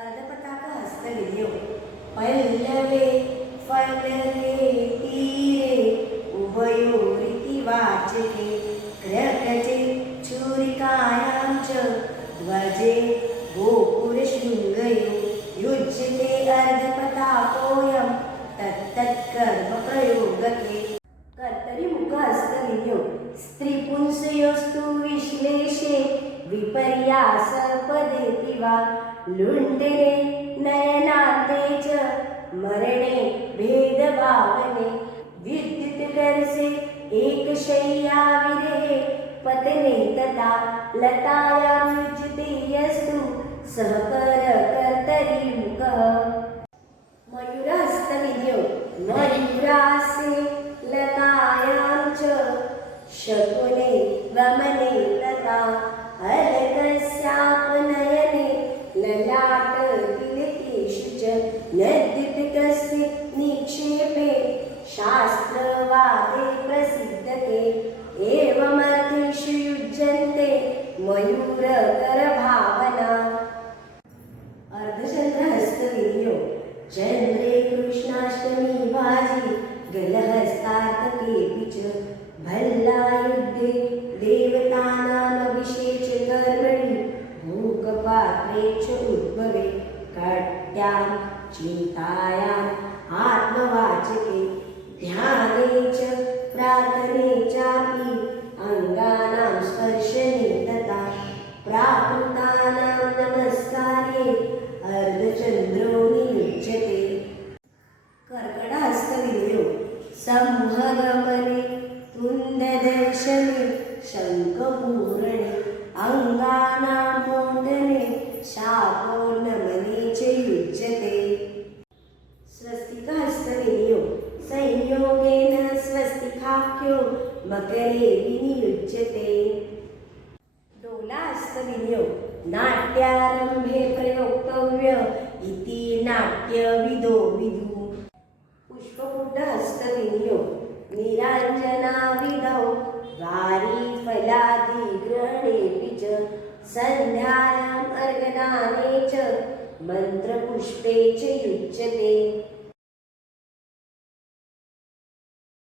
अर्धपताक हस्तविद्यो पल्लवे फलवे तीरे उभयोरिति वाचके क्रकचे छुरिकायां च ध्वजे गोपुरशृङ्गयो युज्यते अर्धपताकोऽयं तत्तत्कर्मप्रयोगके कर्तरी मुखहस्तविद्यो स्त्रीपुंसयोस्तु विश्लेषे विपर्यासपदेति वा लुण्ठने नयनान्ते च मरणे भेदभावने विद्युत्कर्षे एकशय्याविरहे पतने तथा लतायां युज्यते यस्तु सः कर्तरी मुखः मयूरहस्तविद्यो मयूरासे लतायां च शकुने वमने तथा अलकस्यापनयने ललाटतिलकेषु च नद्युतिकस्य निक्षेपे शास्त्रवादे प्रसिद्धते एवमर्थेषु युज्यन्ते मयूरकरभावना अर्धचन्द्रहस्तविद्यो चन्द्रे कृष्णाष्टमी भाजी गलहस्तार्तकेऽपि च भल्लायुद्धे देवतानामभिषेचकर्मणि भोगपात्रे च उद्भवे कट्यां चिन्तायाम् आत्मवाचके ध्याने च प्रार्थने चापि अङ्गानां स्पर्शने तथा प्राकृतानां नमस्कारे अर्धचन्द्रो नियुज्यते कर्कटहस्तविद्यो संहगमने तुण्डदर्शने शङ्खपूरणे अङ्गानां मोदने शापोन्नमने च युज्यते स्वस्तिकहस्तविद्यो संयोगेन स्वस्तिकाख्यो मकरे विनियुज्यते डोलाहस्तविद्यो नाट्यारम्भे प्रयोक्तव्य इति नाट्यविदो विदुः पुष्पपुटहस्तविद्यो निराञ्जनाविधौ वारीफलादिग्रहणेऽपि च सन्ध्यायाम् अर्घदाने च मन्त्रपुष्पे च युज्यते।